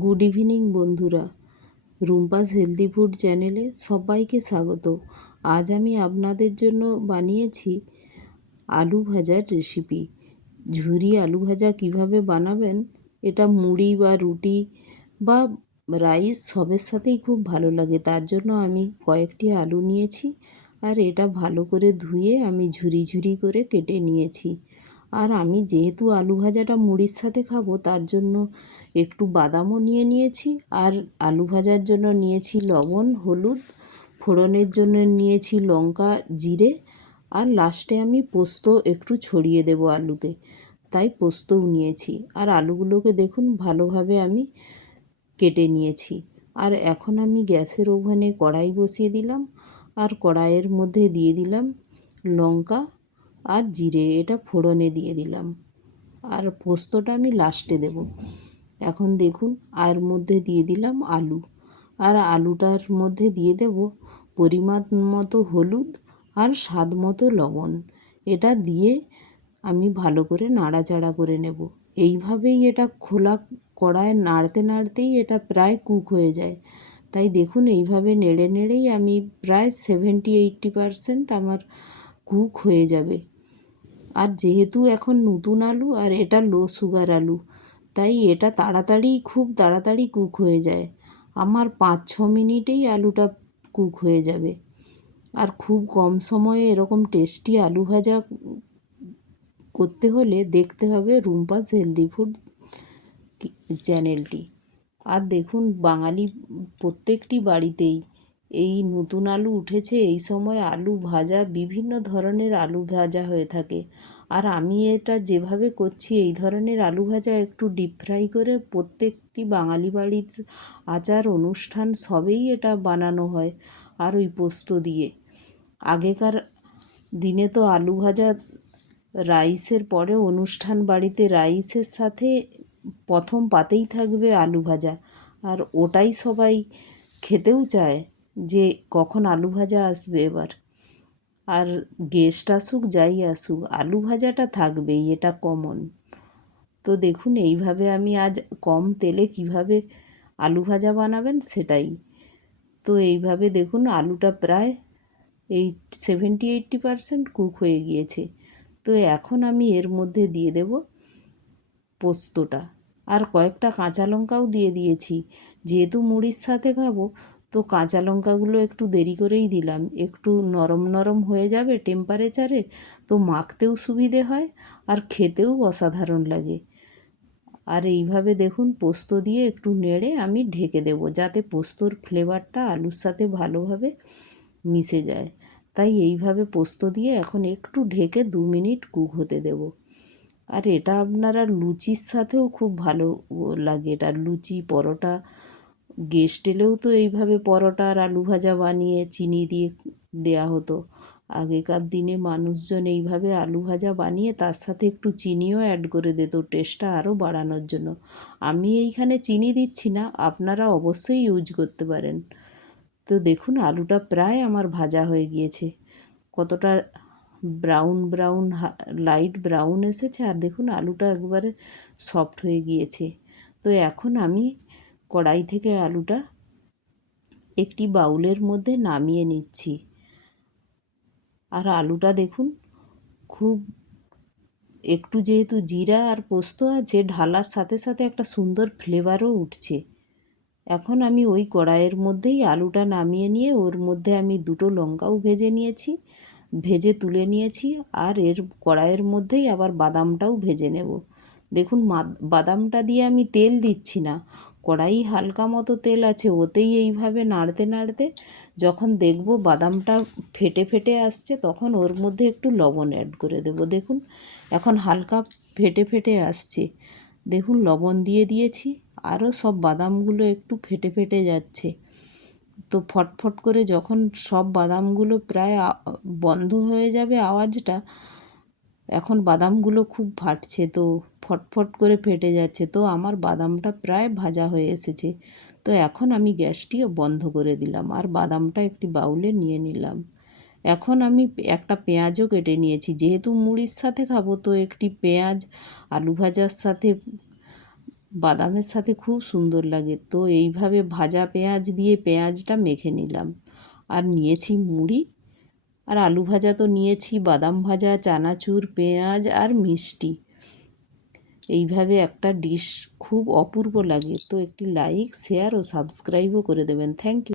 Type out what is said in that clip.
Good evening বন্ধুরা, Rumpa's healthy food চ্যানেলে সবাইকে স্বাগত। আজ আমি আপনাদের জন্য বানিয়েছি আলু ভাজার রেসিপি। ঝুরি আলু ভাজা কিভাবে বানাবেন, এটা মুড়ি বা রুটি বা রাইস সবের সাথেই খুব ভালো লাগে। তার জন্য আমি কয়েকটি আলু নিয়েছি আর এটা ভালো করে ধুয়ে আমি ঝুরি ঝুরি করে কেটে নিয়েছি। আর আমি যেহেতু আলু ভাজাটা মুড়ির সাথে খাবো, তার জন্য একটু বাদামও নিয়েছি। আর আলু ভাজার জন্য নিয়েছি লবণ, হলুদ, ফোড়নের জন্য নিয়েছি লঙ্কা, জিরে, আর লাস্টে আমি পোস্ত একটু ছড়িয়ে দেব আলুতে, তাই পোস্তও নিয়েছি। আর আলুগুলোকে দেখুন ভালোভাবে আমি কেটে নিয়েছি। আর এখন আমি গ্যাসের ওভেনে কড়াই বসিয়ে দিলাম আর কড়াইয়ের মধ্যে দিয়ে দিলাম লঙ্কা আর জিরে, এটা ফোড়নে দিয়ে দিলাম। আর পোস্তটা আমি লাস্টে দেব। এখন দেখুন আর মধ্যে দিয়ে দিলাম আলু, আর আলুটার মধ্যে দিয়ে দেব পরিমাণ মতো হলুদ আর স্বাদ মতো লবণ। এটা দিয়ে আমি ভালো করে নাড়াচাড়া করে নেব। এইভাবেই এটা খোলা কড়ায় নাড়তে নাড়তেই এটা প্রায় কুক হয়ে যায়। তাই দেখুন এইভাবে নেড়ে নেড়েই আমি প্রায় 70-80% আমার কুক হয়ে যাবে। আর যেহেতু এখন নতুন আলু আর এটা লো সুগার আলু, তাই এটা খুব তাড়াতাড়ি কুক হয়ে যায়। আমার 5-6 মিনিটেই আলুটা কুক হয়ে যাবে। আর খুব কম সময়ে এরকম টেস্টি আলু ভাজা করতে হলে দেখতে হবে রুম্পাস হেলদি ফুড চ্যানেলটি। আর দেখুন বাঙালি প্রত্যেকটি বাড়িতেই এই নতুন আলু উঠেছে, এই সময় আলু ভাজা, বিভিন্ন ধরনের আলু ভাজা হয়ে থাকে। আর আমি এটা যেভাবে করছি, এই ধরনের আলু ভাজা একটু ডিপ ফ্রাই করে প্রত্যেকটি বাঙালি বাড়ির আচার, অনুষ্ঠান সবেই এটা বানানো হয়। আর ওই পোস্ত দিয়ে আগেকার দিনে তো আলু ভাজা রাইসের পরে অনুষ্ঠান বাড়িতে রাইসের সাথে প্রথম পাতেই থাকবে আলু ভাজা। আর ওটাই সবাই খেতেও চায় যে কখন আলু ভাজা আসবে এবার। আর গেস্ট আসুক যাই আসুক, আলু ভাজাটা থাকবেই, এটা কমন। তো দেখুন এইভাবে আমি আজ কম তেলে কিভাবে আলু ভাজা বানাবেন সেটাই। তো এইভাবে দেখুন আলুটা প্রায় 70-80% কুক হয়ে গিয়েছে। তো এখন আমি এর মধ্যে দিয়ে দেব পোস্তটা, আর কয়েকটা কাঁচা লঙ্কাও দিয়ে দিয়েছি। যেহেতু মুড়ির সাথে খাবো, তো কাঁচা লঙ্কাগুলো একটু দেরি করেই দিলাম। একটু নরম নরম হয়ে যাবে টেম্পারেচারে, তো মাখতেও সুবিধে হয় আর খেতেও অসাধারণ লাগে। আর এইভাবে দেখুন পোস্ত দিয়ে একটু নেড়ে আমি ঢেকে দেব, যাতে পোস্তর ফ্লেভারটা আলুর সাথে ভালোভাবে মিশে যায়। তাই এইভাবে পোস্ত দিয়ে এখন একটু ঢেকে 2 মিনিট কুক হতে দেব। আর এটা আপনারা লুচির সাথেও খুব ভালো লাগে। এটা লুচি, পরোটা, গেস্ট এলেও তো এইভাবে পরোটা আর আলু ভাজা বানিয়ে চিনি দিয়ে দেয়া হতো। আগেকার দিনে মানুষজন এইভাবে আলু ভাজা বানিয়ে তার সাথে একটু চিনিও অ্যাড করে দিত টেস্টটা আরও বাড়ানোর জন্য। আমি এইখানে চিনি দিচ্ছি না, আপনারা অবশ্যই ইউজ করতে পারেন। তো দেখুন আলুটা প্রায় আমার ভাজা হয়ে গিয়েছে, কতটা ব্রাউন ব্রাউন, লাইট ব্রাউন এসেছে। আর দেখুন আলুটা একবারে সফট হয়ে গিয়েছে। তো এখন আমি কড়াই থেকে আলুটা একটি বাউলের মধ্যে নামিয়ে নিচ্ছি। আর আলুটা দেখুন খুব একটু, যেহেতু জিরা আর পোস্ত আছে, ঢালার সাথে সাথে একটা সুন্দর ফ্লেভারও উঠছে। এখন আমি ওই কড়াইয়ের মধ্যেই আলুটা নামিয়ে নিয়ে ওর মধ্যে আমি 2টো লঙ্কাও ভেজে তুলে নিয়েছি। আর এর কড়াইয়ের মধ্যেই আবার বাদামটাও ভেজে নেব। দেখুন বাদামটা দিয়ে আমি তেল দিচ্ছি না, কড়াই হালকা মতো তেল আছে, ওতেই এইভাবে নাড়তে নাড়তে যখন দেখব বাদামটা ফেটে ফেটে আসছে, তখন ওর মধ্যে একটু লবণ অ্যাড করে দেব। দেখুন এখন হালকা ফেটে ফেটে আসছে, দেখুন লবণ দিয়ে দিয়েছি। আরও সব বাদামগুলো একটু ফেটে ফেটে যাচ্ছে। তো ফটফট করে যখন সব বাদামগুলো প্রায় বন্ধ হয়ে যাবে আওয়াজটা, এখন বাদামগুলো খুব ফাটছে, তো ফটফট করে ফেটে যাচ্ছে। তো আমার বাদামটা প্রায় ভাজা হয়ে এসেছে। তো এখন আমি গ্যাসটিও বন্ধ করে দিলাম আর বাদামটা একটি বাউলে নিয়ে নিলাম। এখন আমি একটা পেঁয়াজও কেটে নিয়েছি, যেহেতু মুড়ির সাথে খাবো, তো একটি পেঁয়াজ আলু ভাজার সাথে বাদামের সাথে খুব সুন্দর লাগে। তো এইভাবে ভাজা পেঁয়াজ দিয়ে পেঁয়াজটা মেখে নিলাম। আর নিয়েছি মুড়ি, আর আলু ভাজা তো নিয়েছি, বাদাম ভাজা, চানাচুর, পেঁয়াজ আর মিষ্টি। এইভাবে একটা ডিশ খুব অপূর্ব লাগে। তো একটি লাইক, শেয়ার ও সাবস্ক্রাইবও করে দেবেন। Thank you.